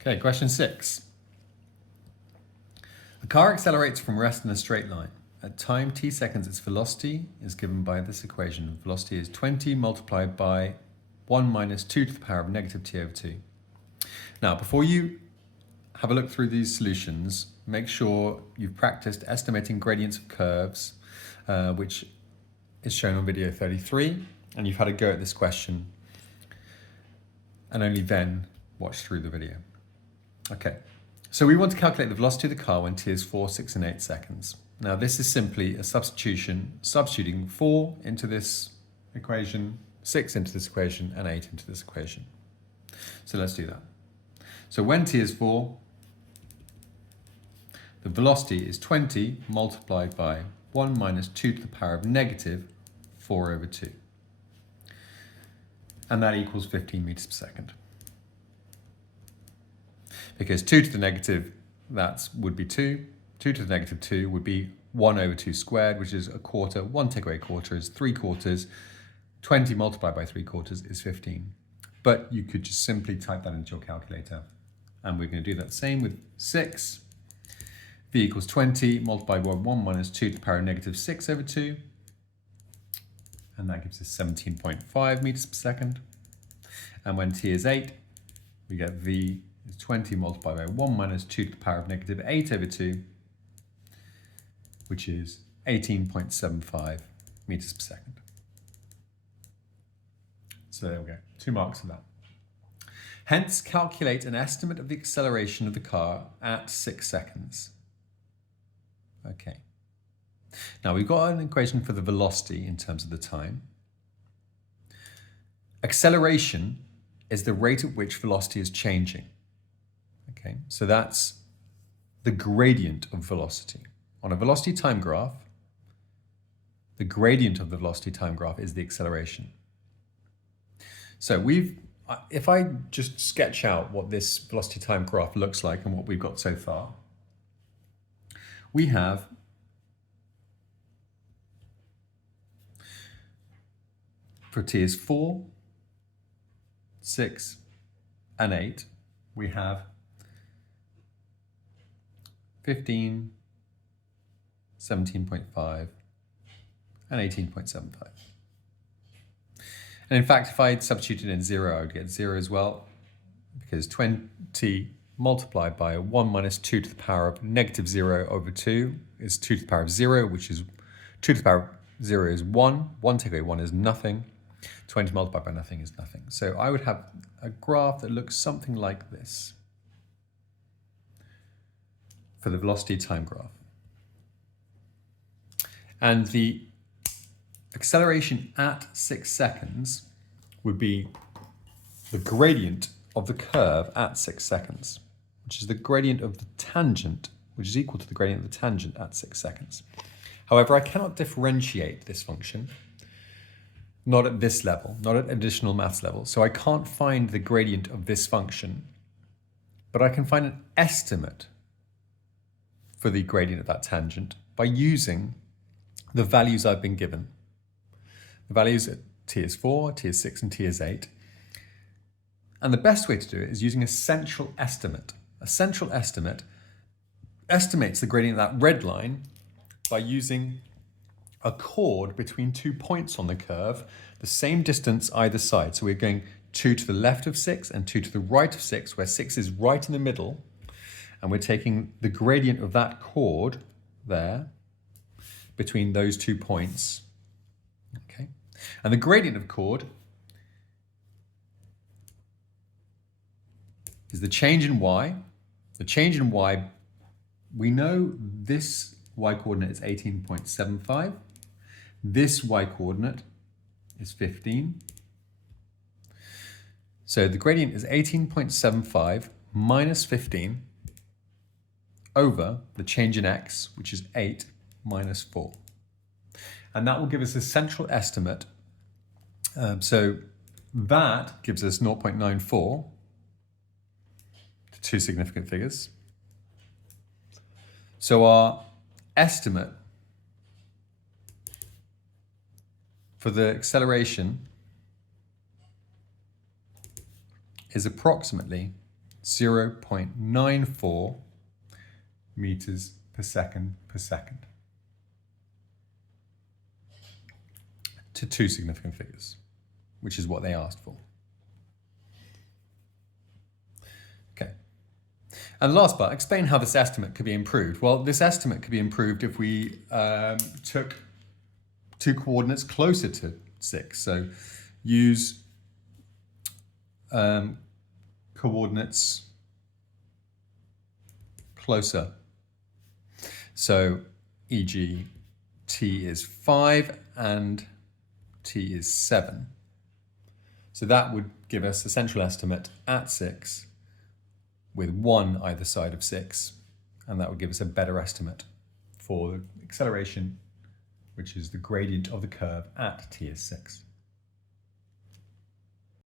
Okay, question 6. A car accelerates from rest in a straight line. At time t seconds, its velocity is given by this equation. Velocity is 20 multiplied by 1 minus 2 to the power of negative t over 2. Now, before you have a look through these solutions, make sure you've practiced estimating gradients of curves, which is shown on video 33, and you've had a go at this question, and only then watch through the video. Okay, so we want to calculate the velocity of the car when t is 4, 6, and 8 seconds. Now this is simply a substituting 4 into this equation, 6 into this equation, and 8 into this equation. So let's do that. So when t is 4, the velocity is 20 multiplied by 1 minus 2 to the power of negative 4 over 2. And that equals 15 meters per second. Because 2 to the negative, that would be 2. 2 to the negative 2 would be 1 over 2 squared, which is a quarter. 1 take away a quarter is 3 quarters. 20 multiplied by 3 quarters is 15. But you could just simply type that into your calculator. And we're going to do that same with 6. V equals 20 multiplied by 1 minus 2 to the power of negative 6 over 2. And that gives us 17.5 meters per second. And when t is 8, we get V is 20 multiplied by 1 minus 2 to the power of negative 8 over 2, which is 18.75 meters per second. So there we go, 2 marks for that. Hence, calculate an estimate of the acceleration of the car at 6 seconds. Okay. Now we've got an equation for the velocity in terms of the time. Acceleration is the rate at which velocity is changing. Okay, so that's the gradient of velocity. On a velocity time graph, the gradient of the velocity time graph is the acceleration. So if I just sketch out what this velocity time graph looks like and what we've got so far, we have for t is 4, 6, and 8, we have 15, 17.5, and 18.75. And in fact, if I substituted in 0, I would get 0 as well, because 20 multiplied by 1 minus 2 to the power of negative 0 over 2 is 2 to the power of 0, which is 2 to the power of 0 is 1. 1 take away 1 is nothing. 20 multiplied by nothing is nothing. So I would have a graph that looks something like this for the velocity time graph. And the acceleration at 6 seconds would be the gradient of the curve at 6 seconds, which is the gradient of the tangent, which is equal to the gradient of the tangent at 6 seconds. However, I cannot differentiate this function, not at this level, not at additional maths level. So I can't find the gradient of this function, but I can find an estimate for the gradient of that tangent by using the values I've been given. The values at t is 4, t is 6, and t is 8. And the best way to do it is using a central estimate. A central estimate estimates the gradient of that red line by using a chord between 2 points on the curve, the same distance either side. So we're going 2 to the left of 6 and 2 to the right of 6, where 6 is right in the middle. And we're taking the gradient of that chord there between those 2 points. Okay. And the gradient of chord is the change in y. The change in y, we know this y coordinate is 18.75. This y coordinate is 15. So the gradient is 18.75 minus 15 over the change in x, which is 8 minus 4. And that will give us a central estimate. So that gives us 0.94, two significant figures. So our estimate for the acceleration is approximately 0.94 meters per second to two significant figures, which is what they asked for. Okay. And last part, explain how this estimate could be improved. Well, this estimate could be improved if we took two coordinates closer to 6. So use coordinates closer. So e.g. t is 5 and t is 7. So that would give us a central estimate at 6 with 1 either side of 6, and that would give us a better estimate for the acceleration, which is the gradient of the curve at t is 6.